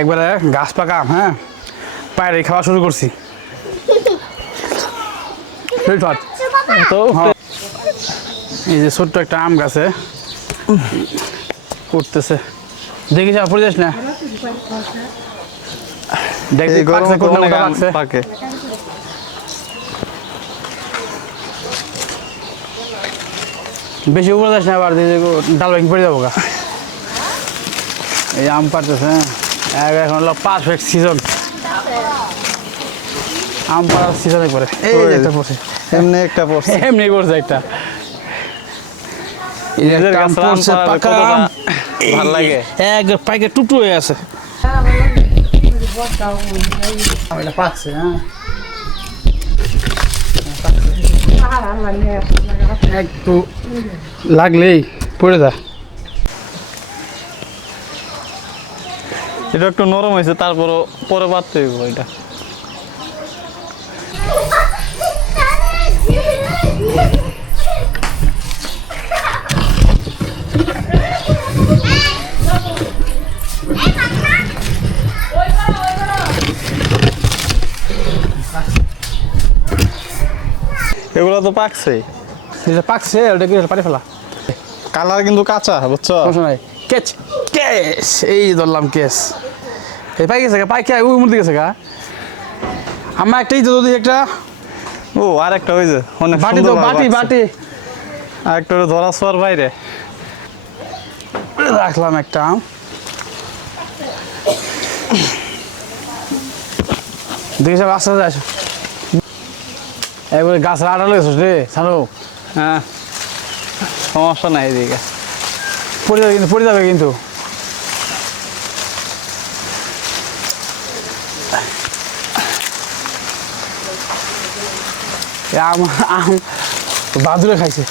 একবারে গাছ পাকা আম, হ্যাঁ? পায়রে খাওয়া শুরু করছি। তো হ্যাঁ। এই যে ছোট্ট একটা আম গাছে উঠতেছে। দেখিস পড়ে যাস না? দেখ পাকছে, পাকছে। পাকে। বেশি উপরে যাস না আবার ডাল ভেঙে পড়ে যাব গা। এই আম পারতেছে হ্যাঁ। এখন হলো পারফেক্ট সিজন আম পাড়ার সিজনে পরে এই একটা পড়ছে। এমনি একটা পড়ছে। এমনি একটা। একটা পড়ছে। ভালো লাগে? এক পাইকে টুটু হয়ে আছে। এটা হ্যাঁ। একটু লাগলেই পড়ে যা এটা একটু নরম হয়েছে তারপরও পরে পাততে হইব এটা। এগুলো তো পাকছে। যেটা পাকছে ওটা কি পারি ফেলা? কালার কিন্তু কাঁচা বুঝছ? কেচ কেস এই ধরলাম কেস এই পাই গেছে পাই কে ওই মুড়তে গেছে গা। আমার একটাই তো যদি একটা। ও আর একটা ওই যে অনেক বাটি তো বাটি বাটি। আর একটা ধরা ছোঁয়ার বাইরে। রাখলাম একটা আম। দেখি সব আস্তে আস্তে আসো। একবারে গাছের আড়াল গেছিস রে ছাড়ো। হ্যাঁ সমস্যা নাই এদিকে। পড়ে যাবে কিন্তু পড়ে যাবে কিন্তু। আম আম। বাদুরে খাইছে।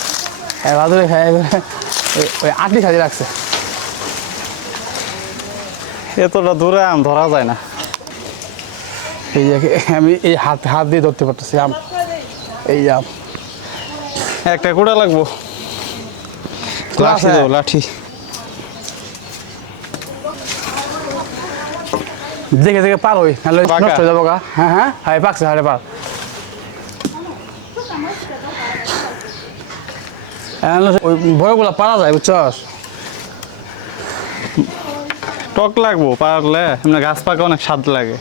হ্যাঁ বাদুরে খাই ওই- ওই আটলি খাইতে রাখছে। এতটা দূরে আম ধরা যায় না। এই যে আমি এই হাত হাত দিয়ে ধরতে পারতেছি আম। এই আম। একটা কুড়া লাগবো। লাঠি? দাও লাঠি। দেখে দেখে পার হই নাহলে? নষ্ট হয়ে যাব গা। হ্যাঁ হ্যাঁ হ্যাঁ পাকছে হ্যাঁ পার হ্যাঁ, নাহলে ওই বড়গুলা পারা যায় বুঝছস? টক লাগবো পারলে। এমনি গাছ পাকা অনেক স্বাদ লাগে।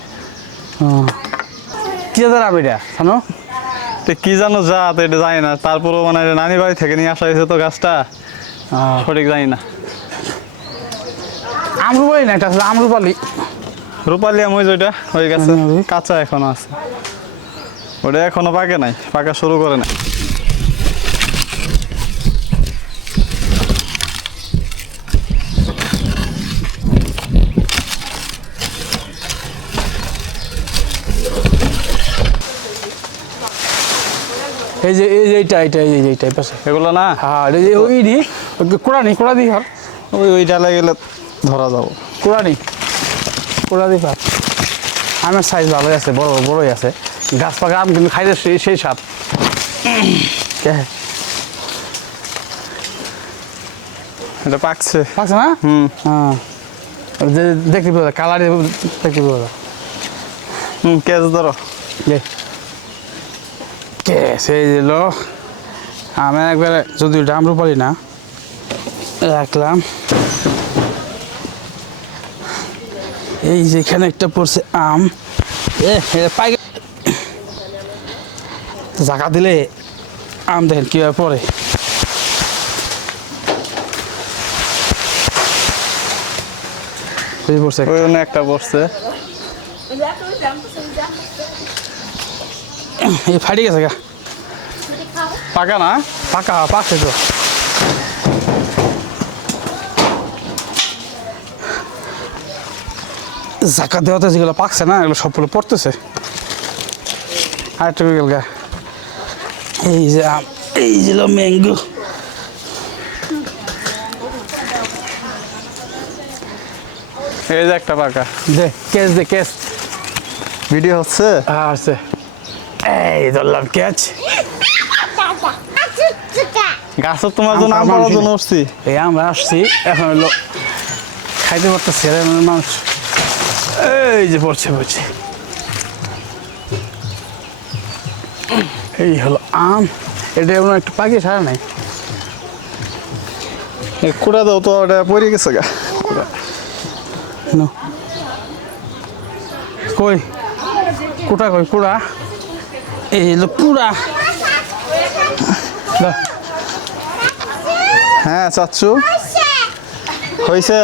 কি আম এটা জানো তো কি জানো যা তো এটা জানি না। তারপরও মানে নানি বাড়ি থেকে নিয়ে আসা হয়েছে তো গাছটা। সঠিক জানি না। আমরুপালি না এটা? আসলে আমরুপালি রূপালি। আম ওই ওইটা হয়ে গেছে। কাঁচা এখনও আছে। ওটা এখনও পাকে নাই পাকা শুরু করে নাই। এই যে এই যে এইটা এইটা এই যে এইটা পাশে। এগুলো না? হ্যাঁ এই যে ওই দি। কোড়া নি কোড়া দি হর ওই ওই ডালে গেলে ধরা যাব। কোড়া নি কোড়া দি পার আমের সাইজ ভালোই আছে বড় বড়ই আছে। গাছ পাকা আম কিন্তু খাইতে সেই সেই স্বাদ। কে? এটা পাকছে। পাকছে না? হুম। হ্যাঁ। দেখতে পাবো কালারে দেখতে পাবো। হুম কেস ধরো। কে কে? সেই দিল আমি একবারে যদি ডাম রূপালি না রাখলাম। এই যেখানে একটা পড়ছে আম। পাই গে- দিলে আম দেখেন কীভাবে পড়ে। বুঝে পড়ছে একটা। পড়ছে। এই ফাটি গেছে গা। পাকা না? পাকা পাকছে তো। জাকা দেওয়াতে যেগুলো পাকছে না এগুলো সবগুলো পড়তেছে। আরেকটা গেল গা। এই যে আম এই যে ম্যাঙ্গো। এই যে একটা পাকা। দে ক্যাচ দে ক্যাচ ভিডিও হচ্ছে? হ্যাঁ আছে এই ধরলাম ক্যাচ গাছের তোমার জন্য আম পাড়ার জন্য। উঠছি এই আমরা আসছি। এখন হলো খাইতে পারতেছি আর মানুষ। এই যে পড়ছে পড়ছে। এই হলো আম। এটা এমন একটু পাকিয়ে সারা নাই। কুড়া দাও তো ওটা পড়ে গেছে গা. কই? কুটা কই কুড়া? এই হলো হ্যাঁ চাচ্ছু হয়েছে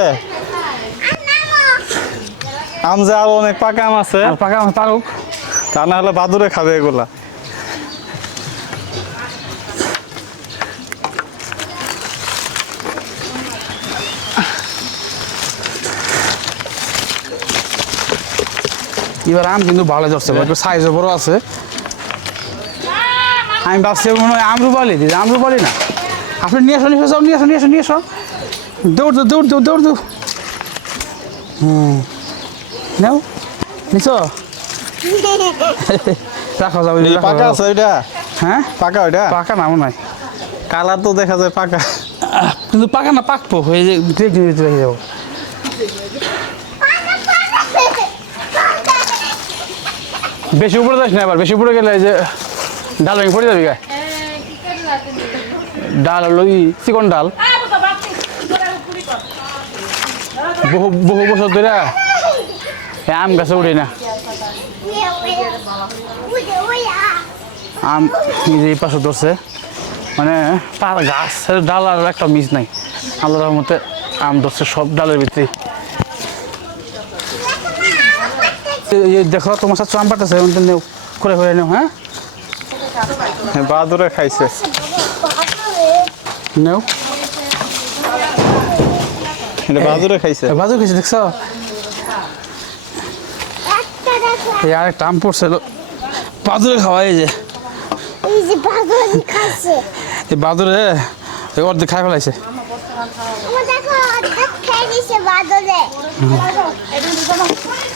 আম যে আরও অনেক পাকা আম আছে পাকা আম পাকুক তা না হলে বাদুরে খাবে এগুলা। এবার আম কিন্তু ভালো ধরছে সাইজও বড় আছে। আমি ভাবছি মনে হয় আমরুপালি দিদি আমরুপালি না। আপনি নিয়ে আসো নিয়ে আসো নিয়ে আসো নিয়ে আসো নিয়ে আসো। দৌড় দৌড় দৌড় দৌড় দৌড় দৌড় হুম। নাও নিছো? রাখো যাবে পাকা আছে ওইটা? হ্যাঁ? পাকা ওইটা? পাকা নামও নাই। কালার তো দেখা যায় পাকা। কিন্তু পাকা না পাকবো হয়ে যে দু একদিন ভিতরে রেখে যাব। বেশি উপরে যাস না এবার বেশি উপরে গেলে এই যে ডাল ভেঙে পড়ে যাবি গায়ে? ডাল হলো চিকন ডাল। বহু বহু বছর ধরে এই আম গাছে উঠে না। আম এই পাশে ধরছে। মানে গাছের ডাল আর একটা মিস নাই। আল্লাহর মতে আম ধরছে সব ডালের ভিতরে দেখো তোমার সাথে আম পাঠাচ্ছে করে করে নেও হ্যাঁ হ্যাঁ, বাদুরে খাইছে। নেও। এটা বাদুরে খাইছে। বাজু খেয়েছি দেখছ? এই আরেকটা আম পড়ছিল বাদুরে খাওয়া এই যে। এই বাদুরে এই অর্ধেক খাই ফেলাইছে।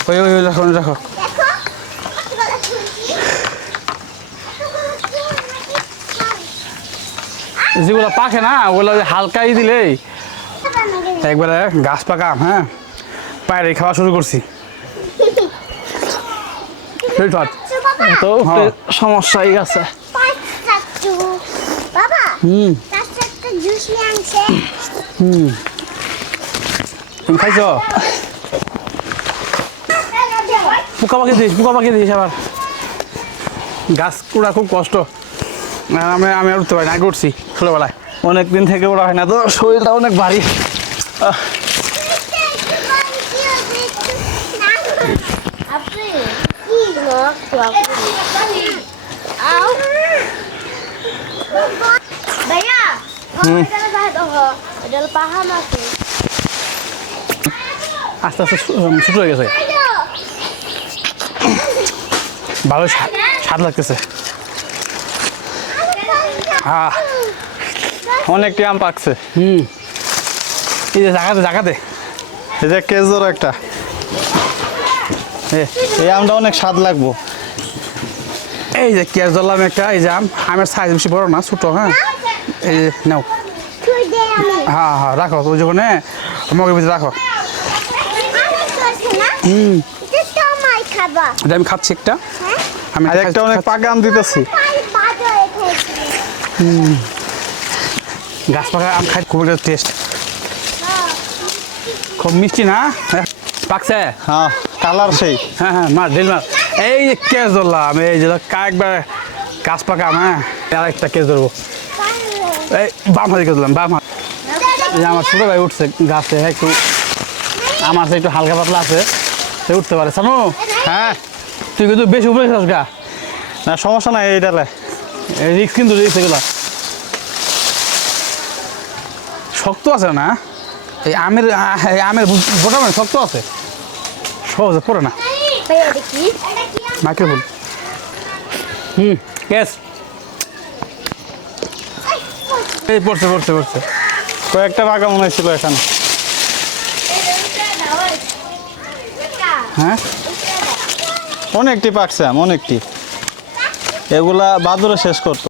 ওই ওই রাখো রাখো। যেগুলো পাকে না ওগুলো হালকাই দিলেই একবারে গাছ পাকা হ্যাঁ? বাইরে খাওয়া শুরু করছি। তো হ্যাঁ। সমস্যাই আছে। বাবা হুম। তুমি খাইছ? পোকা পাখি দিস পোকা পাখি দিস আবার। গাছ কুড়া খুব কষ্ট। আমি আমি আর উঠতে পারি না আগে উঠছি। ছোটোবেলায়। অনেক দিন থেকে ওরা হয় না তো শরীরটা অনেক ভারী। আস্তে আস্তে ছোটো হয়ে গেছে। ভালো স্বাদ স্বাদ লাগতেছে। আহ। অনেকটি আম পাকছে। হুম। এই যে জাগাতে জাগাতে। এই যে কেজোর একটা। এই আমটা অনেক স্বাদ লাগবো। এই যে কেস ধরলাম একটা এই যে আম। আমের সাইজ বেশি বড় না ছোটো হ্যাঁ? এই যে নাও। হ্যাঁ হ্যাঁ রাখো ওই যখন মগের ভিতরে রাখো। হুম। এটা আমি খাচ্ছি একটা। হ্যাঁ। আমি আর একটা অনেক পাকা আম দিতেছি। খেয়েছি গাছ পাকা আম খাই খুব একটা টেস্ট খুব মিষ্টি না? হ্যাঁ, পাকছে? হ্যাঁ কালার সেই। হ্যাঁ হ্যাঁ মার ঢিল মার। এই যে কেস ধরলাম এই যে কয়েকবার গাছ পাকা আম হ্যাঁ? আর একটা কেস ধরবো। এই বাম হাতে কেস ধরলাম বাম হাত। এই আমার ছোটো ভাই উঠছে গাছে একটু আমার একটু হালকা পাতলা আছে সে উঠতে পারে। সামু হ্যাঁ তুই কিন্তু বেশি উপরে গা। না সমস্যা নাই এইটালে রিক্স কিন্তু রিক্স এগুলো। শক্ত আছে না? এই আমের আমের গোটা মানে শক্ত আছে? সহজে পড়ে না। মাইক্রোফোন। হুম কেস এই পড়ছে পড়ছে পড়ছে। কয়েকটা পাকা মনে ছিল এখানে। হ্যাঁ? অনেকটি পাকছে আম অনেকটি। এগুলা বাদুরে শেষ করতো।